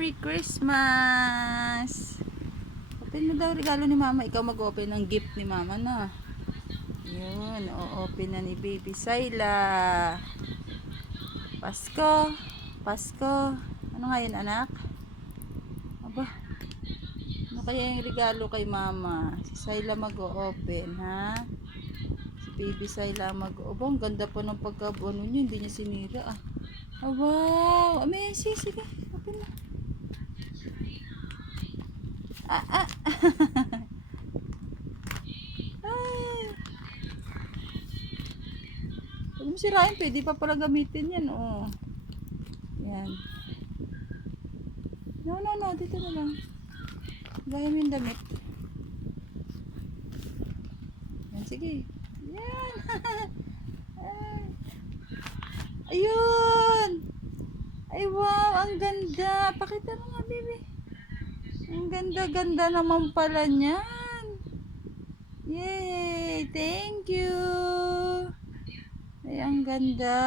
Merry Christmas! Open mo daw regalo ni Mama. Ikaw mag-open ng gift ni Mama na. Yun, o-open na ni Baby Sayla. Pasko. Pasko. Ano nga yun, anak? Aba. Ano kaya yung regalo kay Mama? Si Sayla mag-o-open, ha? Si Baby Sayla mag-o-open. Ang ganda pa ng pagkabuano niya. Hindi niya sinira, ah. Oh, wow. Amazing. Sige. Open na. Ah. Ay. Huwag mo sirain. Pwede pa pala gamitin yan, oh. Yan. No. Dito na lang. Gaya mo yung damit. Yan, sige. Yan. Ay. Ayun. Ay, wow. Ang ganda. Pakita mo nga, baby. Ang ganda-ganda naman pala niyan. Yay. Thank you. Ay, ang ganda.